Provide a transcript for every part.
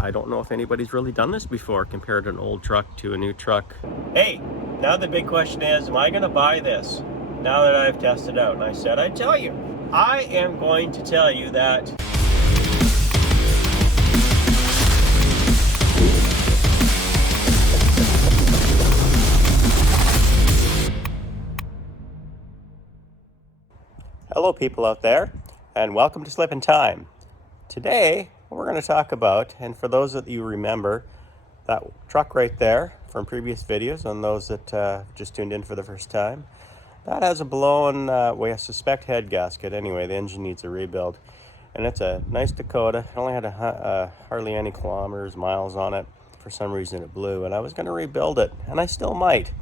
I don't know if anybody's really done this before, compared an old truck to a new truck. Hey, now the big question is, am I going to buy this now that I've tested out? And I said I'd tell you. I am going to tell you that hello people out there, and welcome to Slip in Time. Today we're going to talk about, and for those that you remember, that truck right there from previous videos, and those that just tuned in for the first time, that has a blown, I suspect head gasket. Anyway, the engine needs a rebuild, and it's a nice Dakota. It only had hardly any miles on it. For some reason it blew, and I was going to rebuild it, and I still might,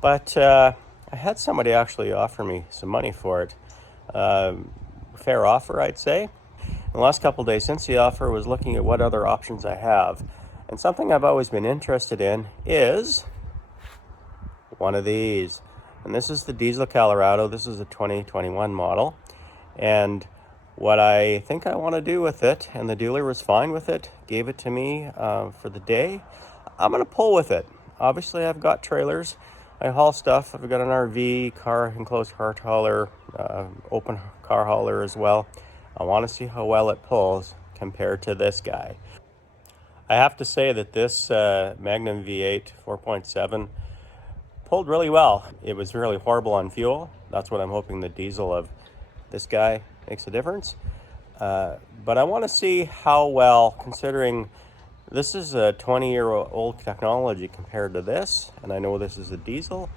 but I had somebody actually offer me some money for it. Fair offer, I'd say. In the last couple of days since the offer, was looking at what other options I have, and something I've always been interested in is one of these, and this is the Diesel Colorado. This is a 2021 model, and what I think I want to do with it, and the dealer was fine with it, gave it to me for the day. I'm going to pull with it. Obviously I've got trailers, I haul stuff. I've got an RV, enclosed car hauler, open car hauler as well. I want to see how well it pulls compared to this guy. I have to say that this Magnum V8 4.7 pulled really well. It was really horrible on fuel. That's what I'm hoping the diesel of this guy makes a difference. But I want to see how well, considering this is a 20-year-old technology compared to this, and I know this is a diesel,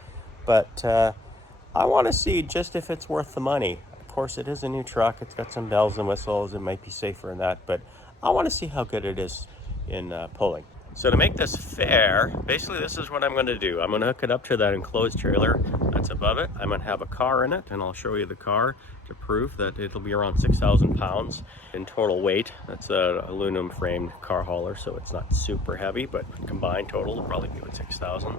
but I want to see just if it's worth the money. Of course, it is a new truck. It's got some bells and whistles. It might be safer in that, but I want to see how good it is in pulling. So to make this fair, basically this is what I'm going to do. I'm going to hook it up to that enclosed trailer that's above it. I'm going to have a car in it, and I'll show you the car to prove that it'll be around 6,000 pounds in total weight. That's an aluminum framed car hauler, so it's not super heavy, but combined total will probably be about 6,000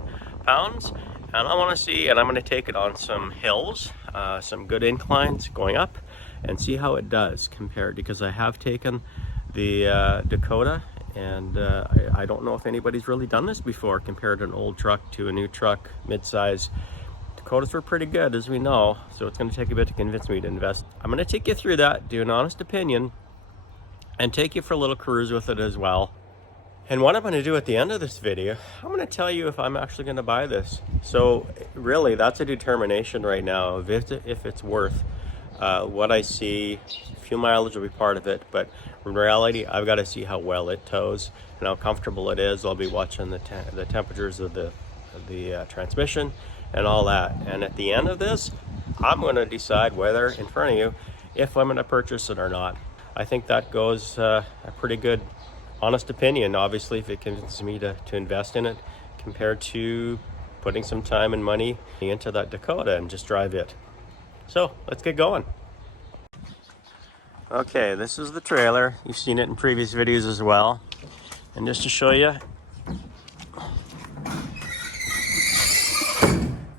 pounds. And I want to see, and I'm going to take it on some hills, some good inclines going up, and see how it does compared, because I have taken the Dakota, and I don't know if anybody's really done this before, compared an old truck to a new truck, mid-size. Dakotas were pretty good, as we know, so it's going to take a bit to convince me to invest. I'm going to take you through that, do an honest opinion, and take you for a little cruise with it as well. And what I'm going to do at the end of this video, I'm going to tell you if I'm actually going to buy this. So really, that's a determination right now of if it's worth what I see. Fuel mileage will be part of it, but in reality, I've got to see how well it tows and how comfortable it is. I'll be watching the temperatures of the transmission and all that. And at the end of this, I'm going to decide whether, in front of you, if I'm going to purchase it or not. I think that goes a pretty good, honest opinion, obviously, if it convinces me to invest in it, compared to putting some time and money into that Dakota and just drive it. So let's get going. Okay, this is the trailer. You've seen it in previous videos as well. And just to show you,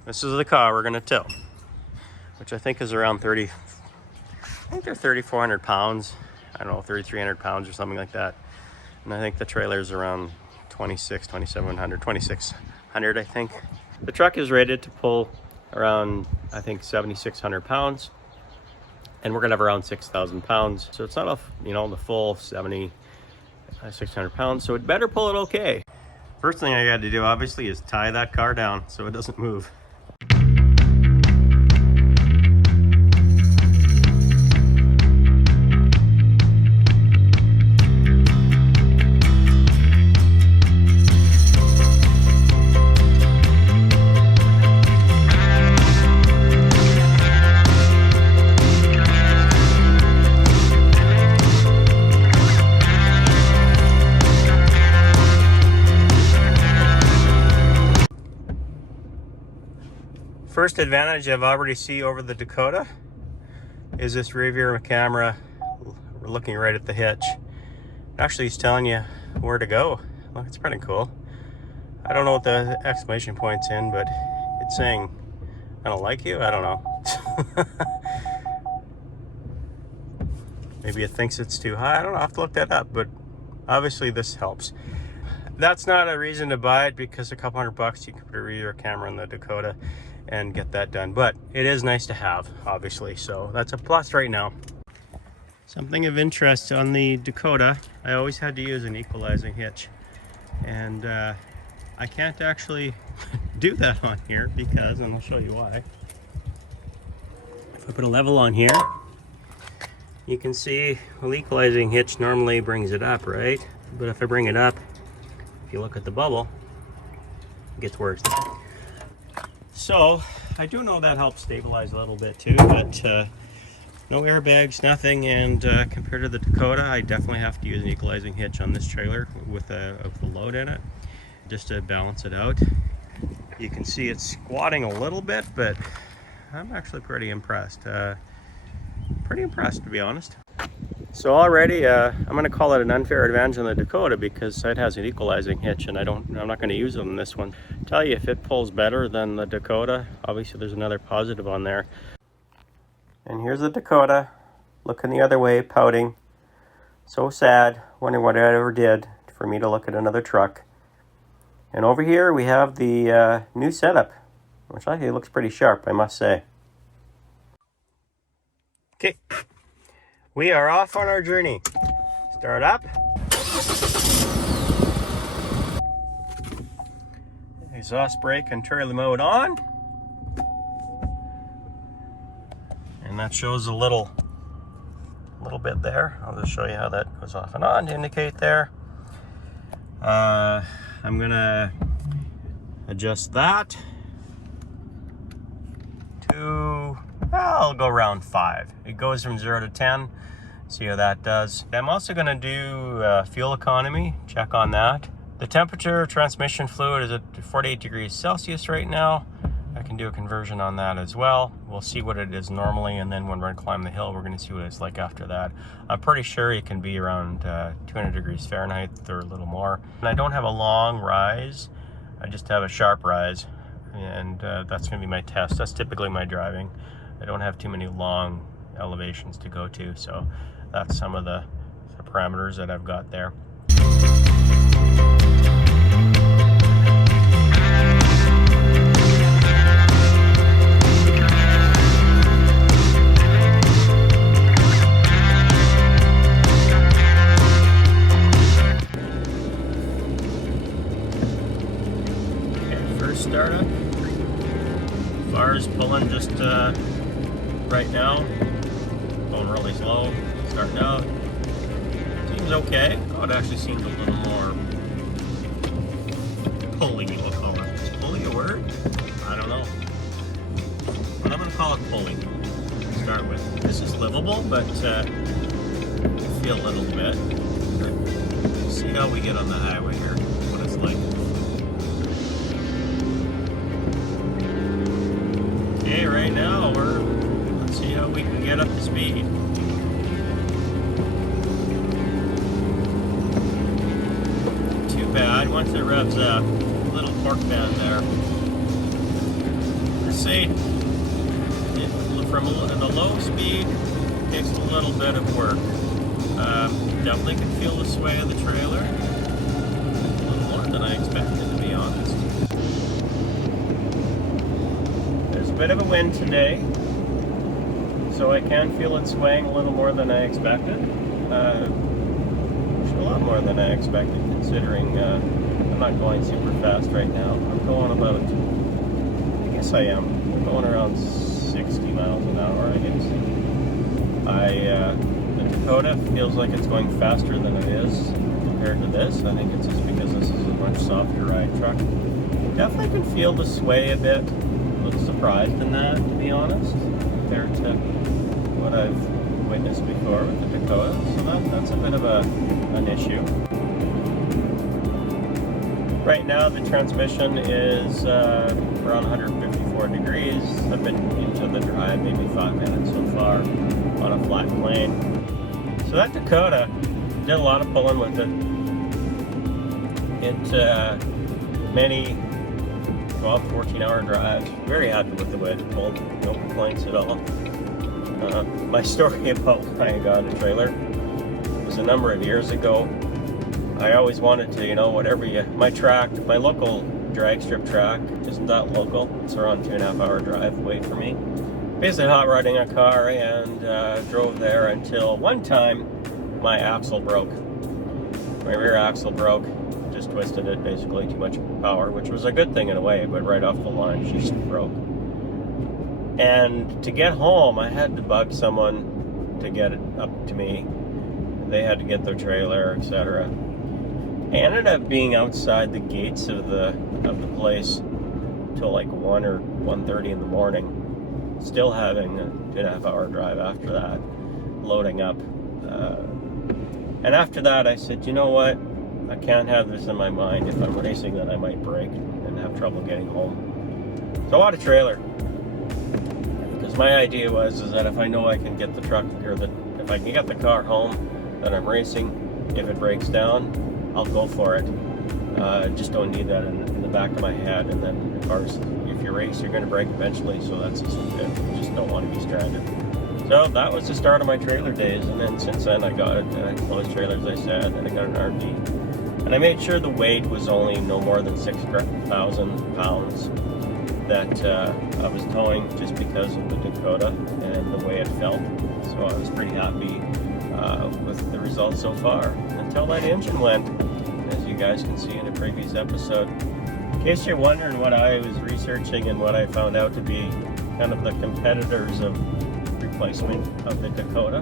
this is the car we're gonna tow, which I think is around I think they're 3,400 pounds. I don't know, 3,300 pounds or something like that. And I think the trailer is around 2,600, I think. The truck is rated to pull around, I think, 7,600 pounds. And we're gonna have around 6,000 pounds. So it's not the full 7,600 pounds. So it better pull it okay. First thing I got to do, obviously, is tie that car down so it doesn't move. First advantage I've already see over the Dakota is this rear view camera. We're looking right at the hitch. Actually, it's telling you where to go. Well, it's pretty cool. I don't know what the exclamation point's in, but it's saying, I don't like you? I don't know. Maybe it thinks it's too high. I don't know. I have to look that up, but obviously this helps. That's not a reason to buy it, because a couple $100 you can put a rear camera in the Dakota and get that done. But it is nice to have, obviously, so that's a plus right now. Something of interest on the Dakota, I always had to use an equalizing hitch, and I can't actually do that on here because, and I'll show you why. If I put a level on here, you can see, well, equalizing hitch normally brings it up, right? But if I bring it up, if you look at the bubble, it gets worse. So I do know that helps stabilize a little bit too, but no airbags, nothing, and compared to the Dakota, I definitely have to use an equalizing hitch on this trailer with a load in it, just to balance it out. You can see it's squatting a little bit, but I'm actually pretty impressed. Pretty impressed, to be honest. So already, I'm going to call it an unfair advantage on the Dakota because it has an equalizing hitch, and I'm not going to use it on this one. Tell you, if it pulls better than the Dakota, obviously there's another positive on there. And here's the Dakota, looking the other way, pouting. So sad, wondering what I ever did for me to look at another truck. And over here we have the new setup, which I think looks pretty sharp, I must say. Okay. We are off on our journey. Start up. Exhaust brake and trailer mode on. And that shows a little bit there. I'll just show you how that goes off and on to indicate there. I'm gonna adjust that to, I'll go around 5. It goes from 0 to 10. See how that does. I'm also going to do fuel economy, check on that. The temperature, transmission fluid is at 48 degrees Celsius right now. I can do a conversion on that as well. We'll see what it is normally, and then when we're going to climb the hill, we're going to see what it's like after that. I'm pretty sure it can be around 200 degrees Fahrenheit or a little more. And I don't have a long rise, I just have a sharp rise, and that's going to be my test. That's typically my driving. I don't have too many long elevations to go to, so that's some of the parameters that I've got there. Okay, first startup. Bars pulling just right now, going really slow, starting out. Seems okay. Oh, it actually seems a little more pulley, we'll call it. Is pulley a word? I don't know. But I'm going to call it pulley to start with. This is livable, but I feel a little bit. Let's see how we get on the highway here, what it's like. Okay, right now let's see how we can get up to speed. Too bad, once it revs up, a little torque band there. Let's see, from the low speed, takes a little bit of work. Definitely can feel the sway of the trailer. A little more than I expected, to be honest. There's a bit of a wind today, so I can feel it swaying a little more than I expected. A lot more than I expected, considering I'm not going super fast right now. I'm going about, I guess I am. I'm going around 60 miles an hour, I guess. The Dakota feels like it's going faster than it is compared to this. I think it's just because this is a much softer ride truck. Definitely can feel the sway a bit. A little surprised in that, to be honest, compared to what I've witnessed before with the Dakota. So that's a bit of an issue. Right now the transmission is around 154 degrees. I've been into the drive maybe 5 minutes so far on a flat plane. So that Dakota, did a lot of pulling with it. Many 12, 14-hour drives. Very happy with the way it pulled. No complaints at all. My story about when I got a trailer was a number of years ago. I always wanted to, you know, whatever my local drag strip track isn't that local. It's around 2.5 hour drive away from me. Basically hot rodding a car and drove there until one time my axle broke. My rear axle broke, just twisted it, basically too much power, which was a good thing in a way, but right off the line, she just broke. And to get home, I had to bug someone to get it up to me. They had to get their trailer, etc. I ended up being outside the gates of the place till like 1 or 1:30 in the morning. Still having a 2.5 hour drive after that, loading up. And after that, I said, you know what? I can't have this in my mind. If I'm racing, then I might break and have trouble getting home. So I bought a trailer. Because my idea was that if I know I can get the truck, or if I can get the car home that I'm racing, if it breaks down, I'll go for it. Just don't need that in the back of my head. And then, of course, if you race, you're going to break eventually, so that's just it. You just don't want to be stranded. So that was the start of my trailer days, and then since then I got it, closed trailers, I said, and I got an RV. And I made sure the weight was only no more than 6,000 pounds that I was towing, just because of the Dakota and the way it felt. So I was pretty happy with the results so far, until that engine went, as you guys can see in a previous episode. In case you're wondering what I was researching and what I found out to be kind of the competitors of replacement of the Dakota,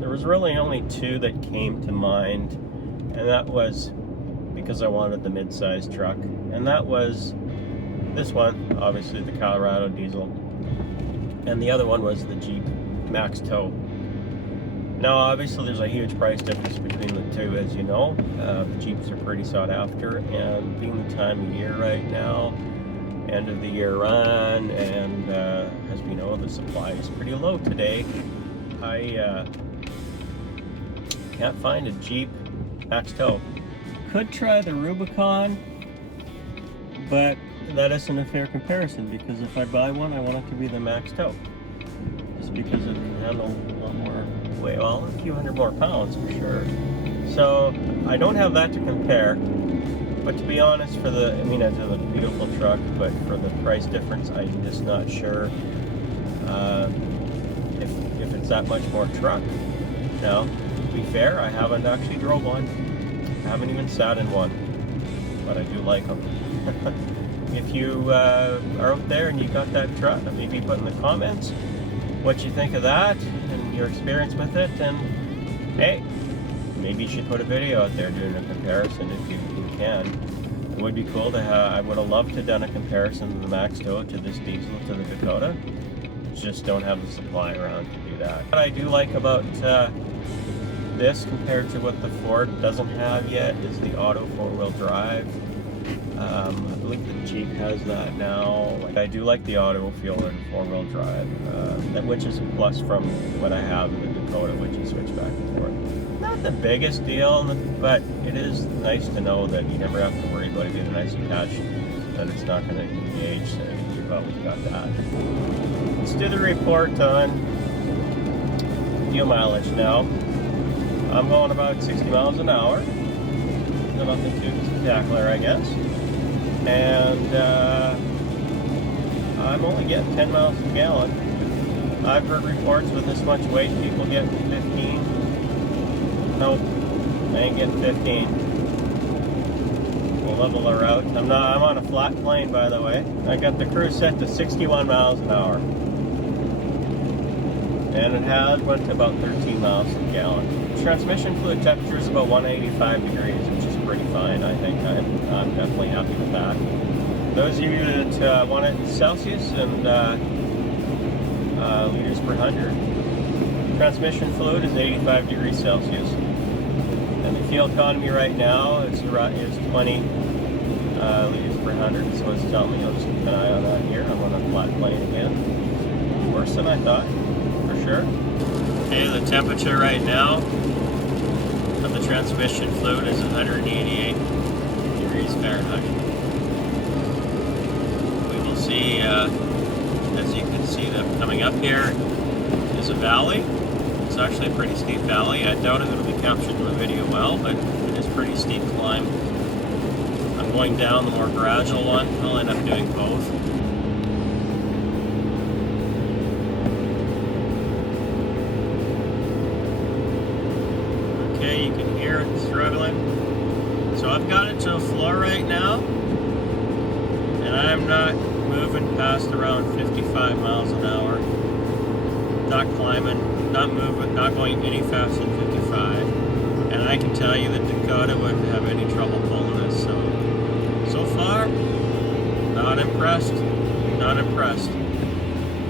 there was really only two that came to mind, and that was because I wanted the mid-size truck, and that was this one, obviously the Colorado Diesel, and the other one was the Jeep Max Tow. Now obviously there's a huge price difference between the two, as you know. The Jeeps are pretty sought after, and being the time of year right now, end of the year run, and as we know, the supply is pretty low today. I can't find a Jeep Max Tow. Could try the Rubicon, but that isn't a fair comparison, because if I buy one, I want it to be the Max Tow, just because it can handle a lot more weight, well, a few hundred more pounds for sure. So I don't have that to compare. But to be honest, it's a beautiful truck, but for the price difference, I'm just not sure if it's that much more truck. Now, to be fair, I haven't actually drove one. I haven't even sat in one, but I do like them. If you are out there and you got that truck, maybe put in the comments what you think of that and your experience with it, and hey, maybe you should put a video out there doing a comparison if you can. It would be cool to have. I would have loved to have done a comparison of the Max Tow to this diesel to the Dakota. Just don't have the supply around to do that. What I do like about this compared to what the Ford doesn't have yet is the auto 4-wheel drive. I believe the Jeep has that now. I do like the auto fuel and 4-wheel drive, which is a plus from what I have in the Dakota, which you switch back and forth. Not the biggest deal, but it is nice to know that you never have to worry about it being a nice catch, that it's not going to engage, so you've always got that. Let's do the report on fuel mileage now. I'm going about 60 miles an hour. Nothing too spectacular, I guess. And I'm only getting 10 miles per gallon. I've heard reports with this much weight, people getting 15. Nope, I ain't getting 15. We'll level her out. I'm on a flat plane, by the way. I got the cruise set to 61 miles an hour. And it went to about 13 miles per gallon. Transmission fluid temperature is about 185 degrees, which is pretty fine. I think I'm definitely happy with that. Those of you that want it in Celsius and liters per 100, transmission fluid is 85 degrees Celsius. And the fuel economy right now is 20 liters per 100. So it's telling me, I'll just keep an eye on that here. I'm on a flat plane again. Worse than I thought, for sure. Okay, the temperature right now of the transmission fluid is 188 degrees Fahrenheit. We will see, as you can see, that coming up here is a valley. It's actually a pretty steep valley. I doubt if it'll be captured in the video well, but it is pretty steep climb. I'm going down the more gradual one. I'll end up doing both. Okay, you can hear it struggling. So I've got it to a floor right now, and I'm not moving past around 55 miles an hour. Not climbing, not moving, not going any faster than 55. And I can tell you that Dakota wouldn't have any trouble pulling this. So far, not impressed. Not impressed.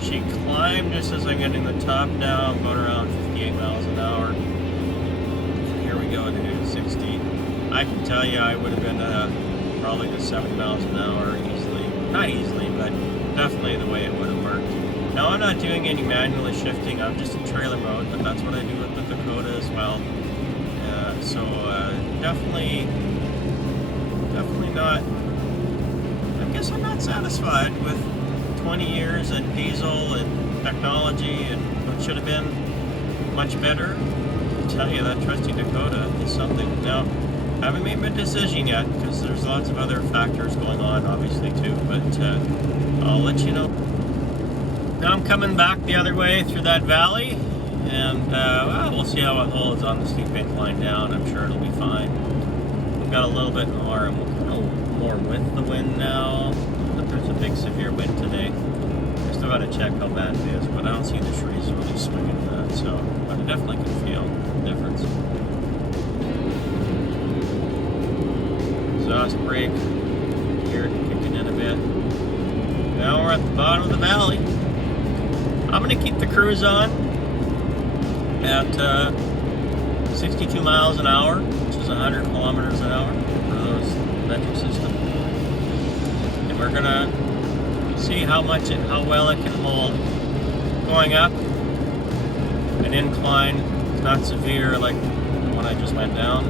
She climbed just as I'm getting the top down, going around 58 miles an hour. And here we go to 60. I can tell you I would have been probably to 70 miles an hour easily. Not easily, but definitely the way it would have worked. Now I'm not doing any manually shifting, I'm just in trailer mode, but that's what I do with the Dakota as well. Definitely not, I guess I'm not satisfied with 20 years and diesel and technology and what should have been much better. I tell you, that trusty Dakota is something. Now, I haven't made my decision yet because there's lots of other factors going on, obviously, too, but I'll let you know. Now I'm coming back the other way through that valley, and well, we'll see how it holds on the steep incline down. I'm sure it'll be fine. We've got a little bit more with the wind now, but there's a big severe wind today. I still got to check how bad it is, but I don't see the trees really swinging that, so I definitely can feel the difference. Exhaust brake here kicking in a bit. Now we're at the bottom of the valley. I'm going to keep the cruise on at 62 miles an hour, which is 100 kilometers an hour for those metric system. And we're going to see how well it can hold. Going up an incline, it's not severe like the one I just went down,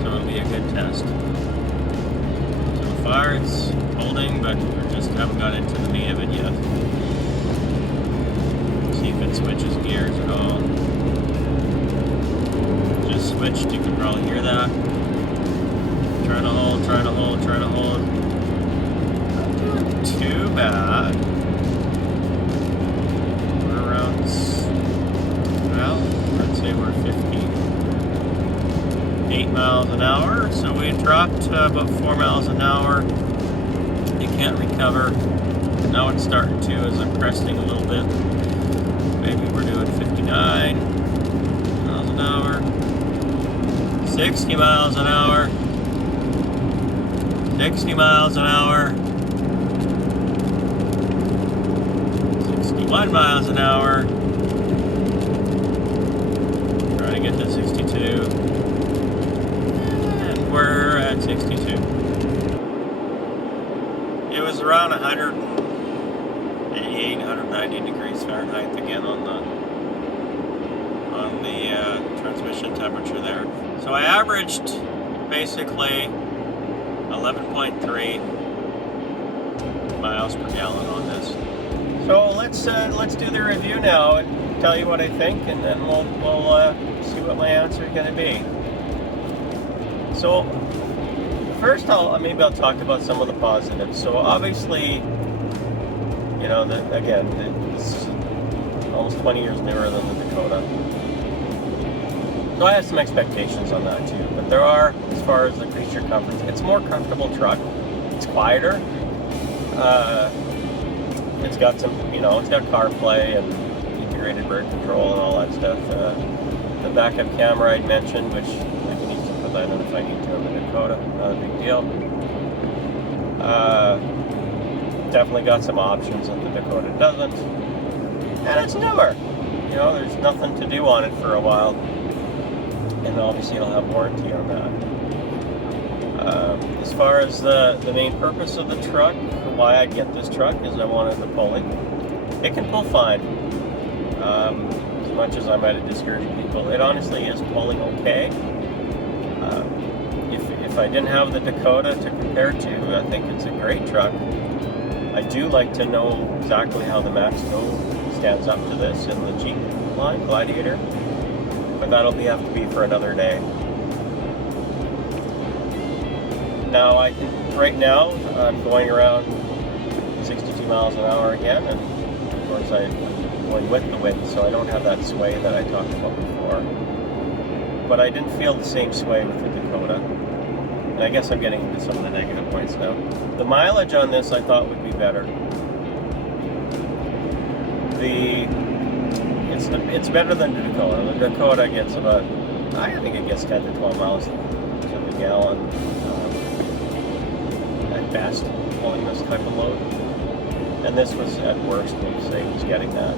so it'll be a good test. So far it's holding, but we just haven't got into the meat of it yet. See if it switches gears at all. Just switched, you can probably hear that. Trying to hold, trying to hold, trying to hold. Not doing too bad. We're around, well, let's say we're 58 miles an hour. So we dropped about 4 miles an hour. You can't recover. Now it's starting to as I'm cresting a little bit. Maybe we're doing 59 miles an hour. 60 miles an hour. 60 miles an hour. 61 miles an hour. Trying to get to 62. And we're at 62. It was around 188, 190 degrees Fahrenheit again on the transmission temperature there. So I averaged basically 11.3 miles per gallon on this. So let's do the review now and tell you what I think, and then we'll see what my answer is going to be. So first, maybe I'll talk about some of the positives. So obviously, you know, again, it's almost 20 years newer than the Dakota. So I have some expectations on that too. But there are, as far as the creature comforts, it's a more comfortable truck. It's quieter. It's got some, you know, it's got CarPlay and integrated bird control and all that stuff. The backup camera I'd mentioned, which I can easily put that in if I need to in the Dakota. Not a big deal. Definitely got some options that the Dakota doesn't. And it's newer. You know, there's nothing to do on it for a while. And obviously it'll have warranty on that. As far as the main purpose of the truck, why I get this truck is I wanted the pulling. It can pull fine. As much as I might have discouraged people, it honestly is pulling okay. If I didn't have the Dakota to compare to, I think it's a great truck. I do like to know exactly how the Max Go stands up to this in the Jeep line, Gladiator. But that'll have to be for another day. Now right now I'm going around 62 miles an hour again, and of course I'm going with the wind, so I don't have that sway that I talked about before. But I didn't feel the same sway with the Dakota. And I guess I'm getting into some of the negative points now. The mileage on this I thought would be better. It's better than the Dakota. The Dakota gets about, I think it gets 10 to 12 miles to the gallon at best, pulling this type of load. And this was at worst, maybe say it was getting that.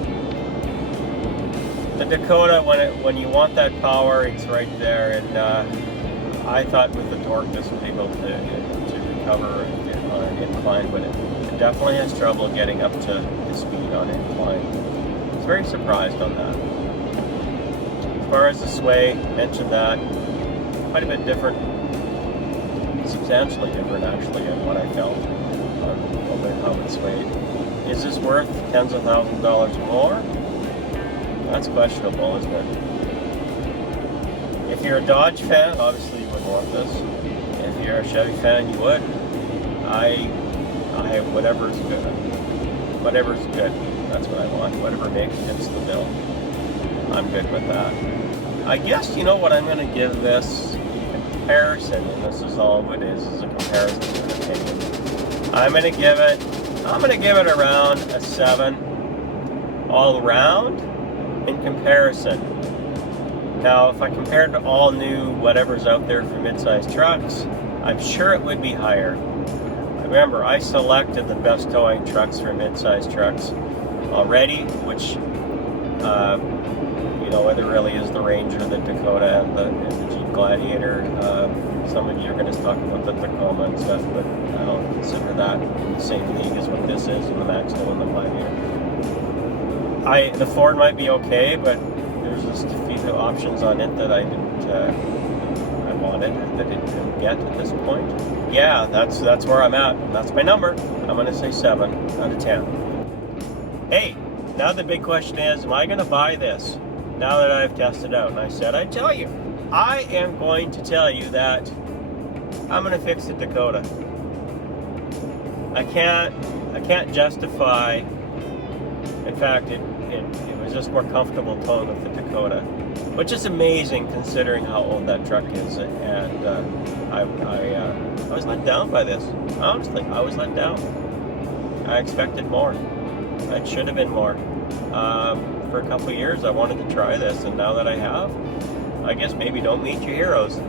The Dakota, when you want that power, it's right there, and I thought with the torque this would be able to recover on an incline, but it definitely has trouble getting up to the speed on an incline. I was very surprised on that. As far as the sway, mentioned that, quite a bit different, substantially different actually than what I felt on how it swayed. Is this worth tens of thousands of dollars more? That's questionable, isn't it? If you're a Dodge fan, obviously you wouldn't want this. If you're a Chevy fan, you would. Whatever's good. Whatever's good. That's what I want. Whatever makes fits the bill. I'm good with that. I guess, you know what I'm going to give this comparison, and this is all it is a comparison of an opinion. I'm going to give it around a 7 all around in comparison. Now, if I compared to all new whatever's out there for mid-size trucks, I'm sure it would be higher. Remember, I selected the best towing trucks for mid-size trucks already, which, whether it really is the Ranger, the Dakota, and the Jeep Gladiator. Some of you are going to talk about the Tacoma and stuff, but I don't consider that in the same league as what this is, and the Maximo and the Gladiator. The Ford might be okay, but there's just a few options on it that I wanted that it didn't get at this point. Yeah, that's where I'm at. That's my number. I'm going to say 7 out of 10. Hey, now the big question is, am I going to buy this now that I've tested out? And I said I'd tell you. I am going to tell you that I'm going to fix the Dakota. I can't justify. In fact, it was just more comfortable towing with the Dakota, which is amazing considering how old that truck is. And I was let down by this. Honestly, I was let down. I expected more. It should have been more. For a couple of years, I wanted to try this, and now that I have, I guess maybe don't meet your heroes.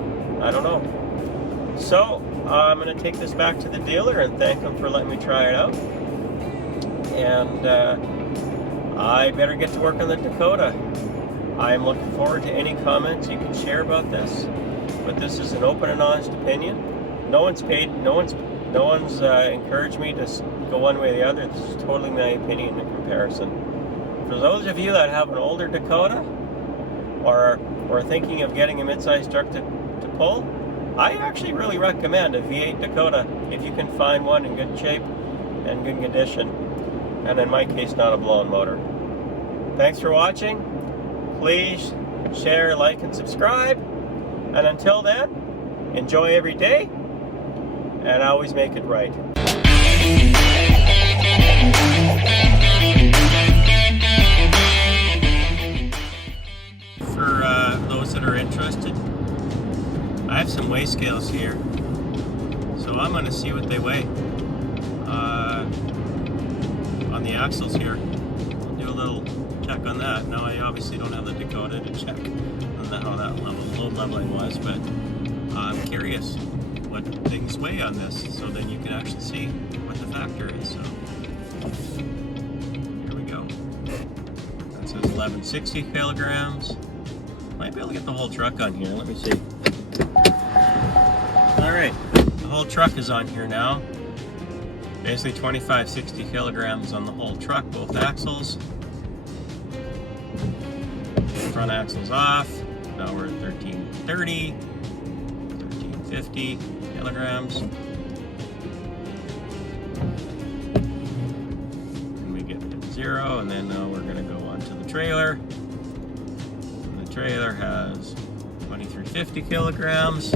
I don't know. So I'm going to take this back to the dealer and thank him for letting me try it out. And I better get to work on the Dakota. I'm looking forward to any comments you can share about this. But this is an open and honest opinion. No one's encouraged me to go one way or the other. This is totally my opinion in comparison. For those of you that have an older Dakota or thinking of getting a mid-sized truck to pull, I actually really recommend a V8 Dakota if you can find one in good shape and good condition, and in my case, not a blown motor. Thanks for watching. Please share, like, and subscribe. And until then, enjoy every day and always make it right. For those that are interested, I have some weigh scales here, so I'm going to see what they weigh on the axles here. I'll do a little check on that. Now, I obviously don't have the Dakota to check on how that load leveling was, but I'm curious what things weigh on this, so then you can actually see what the factor is. So here we go. That says 1160 kilograms. Might be able to get the whole truck on here. Let me see. Alright, the whole truck is on here now. Basically 2560 kilograms on the whole truck, both axles. Front axle's off. Now we're at 1330, 1350 kilograms. And we get to 0, and then now we're going to go on to the trailer. And the trailer has 2350 kilograms.